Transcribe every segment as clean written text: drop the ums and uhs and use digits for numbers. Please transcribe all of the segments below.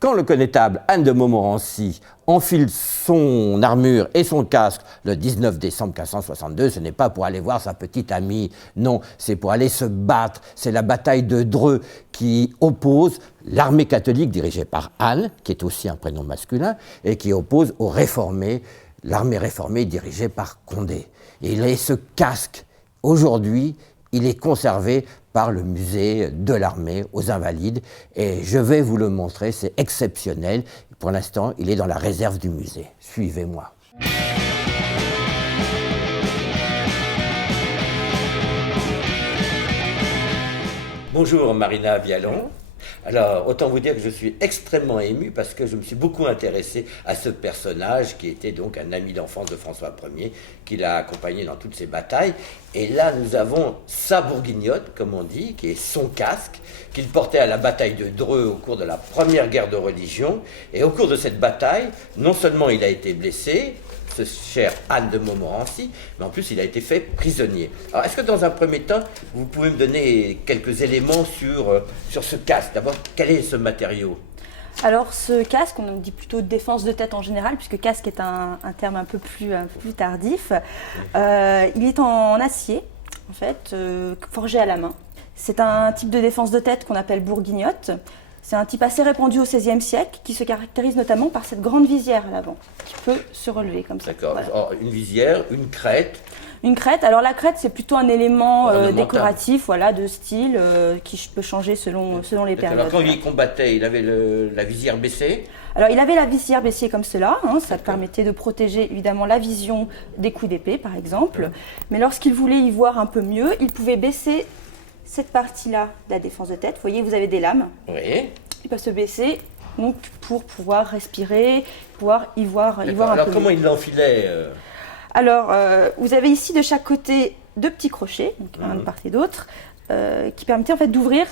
Quand le connétable Anne de Montmorency enfile son armure et son casque le 19 décembre 1562, ce n'est pas pour aller voir sa petite amie, non, c'est pour aller se battre. C'est la bataille de Dreux qui oppose l'armée catholique dirigée par Anne, qui est aussi un prénom masculin, et qui oppose aux réformés, l'armée réformée dirigée par Condé. Et ce casque, aujourd'hui, il est conservé par le musée de l'armée aux Invalides et je vais vous le montrer, c'est exceptionnel. Pour l'instant, il est dans la réserve du musée. Suivez-moi. Bonjour Marina Vialon. Alors, autant vous dire que je suis extrêmement ému parce que je me suis beaucoup intéressé à ce personnage qui était donc un ami d'enfance de François Ier, qui l'a accompagné dans toutes ses batailles. Et là, nous avons sa bourguignotte, comme on dit, qui est son casque, qu'il portait à la bataille de Dreux au cours de la première guerre de religion. Et au cours de cette bataille, non seulement il a été blessé, ce cher Anne de Montmorency, mais en plus il a été fait prisonnier. Alors est-ce que dans un premier temps, vous pouvez me donner quelques éléments sur ce casque? D'abord, quel est ce matériau? Alors ce casque, on dit plutôt défense de tête en général, puisque casque est un terme un peu plus tardif. Il est en acier, en fait, forgé à la main. C'est un type de défense de tête qu'on appelle bourguignotte. C'est un type assez répandu au XVIe siècle qui se caractérise notamment par cette grande visière à l'avant qui peut se relever comme ça. D'accord. Voilà. Alors, une visière, une crête. Une crête. Alors la crête, c'est plutôt un élément décoratif, voilà, de style qui peut changer selon les périodes. Alors quand il combattait, il avait la visière baissée. Alors il avait la visière baissée comme cela, ça permettait de protéger évidemment la vision des coups d'épée par exemple. Mais lorsqu'il voulait y voir un peu mieux, il pouvait baisser cette partie-là de la défense de tête. Vous voyez, vous avez des lames. Oui. Il peut se baisser donc, pour pouvoir respirer, pouvoir y voir un peu. Alors comment il l'enfilait Alors, vous avez ici de chaque côté deux petits crochets, donc un de part et d'autre, qui permettaient en fait d'ouvrir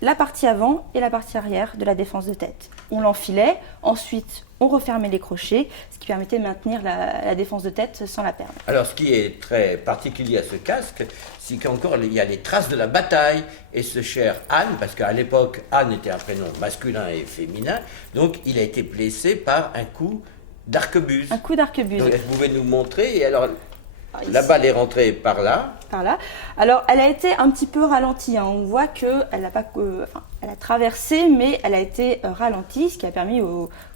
la partie avant et la partie arrière de la défense de tête. On l'enfilait, ensuite on refermait les crochets, ce qui permettait de maintenir la défense de tête sans la perdre. Alors ce qui est très particulier à ce casque, c'est qu'encore il y a les traces de la bataille, et ce cher Anne, parce qu'à l'époque Anne était un prénom masculin et féminin, donc il a été blessé par un coup d'arquebuse. Un coup d'arquebuse. Donc, vous pouvez nous montrer, et alors la balle est rentrée par là. Par là. Alors, elle a été un petit peu ralentie. Hein. On voit qu'elle elle a traversé, mais elle a été ralentie, ce qui a permis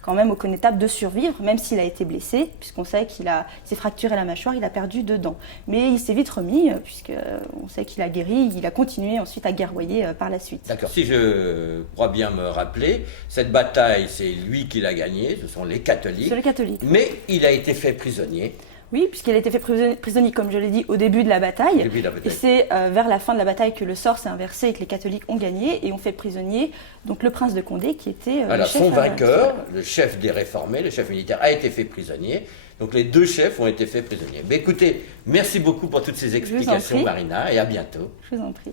quand même au connétable de survivre, même s'il a été blessé, puisqu'on sait qu'il s'est fracturé la mâchoire, il a perdu 2 dents. Mais il s'est vite remis, puisqu'on sait qu'il a guéri, il a continué ensuite à guerroyer par la suite. D'accord. Si je crois bien me rappeler, cette bataille, c'est lui qui l'a gagnée, ce sont les catholiques. C'est les catholiques. Mais il a été fait prisonnier. Oui, puisqu'il a été fait prisonnier, comme je l'ai dit, au début de la bataille. Et c'est vers la fin de la bataille que le sort s'est inversé et que les catholiques ont gagné et ont fait prisonnier donc, le prince de Condé qui était voilà, le chef. Son vainqueur, le chef des réformés, le chef militaire, a été fait prisonnier. Donc les 2 chefs ont été faits prisonniers. Mais écoutez, merci beaucoup pour toutes ces explications, Marina, et à bientôt. Je vous en prie.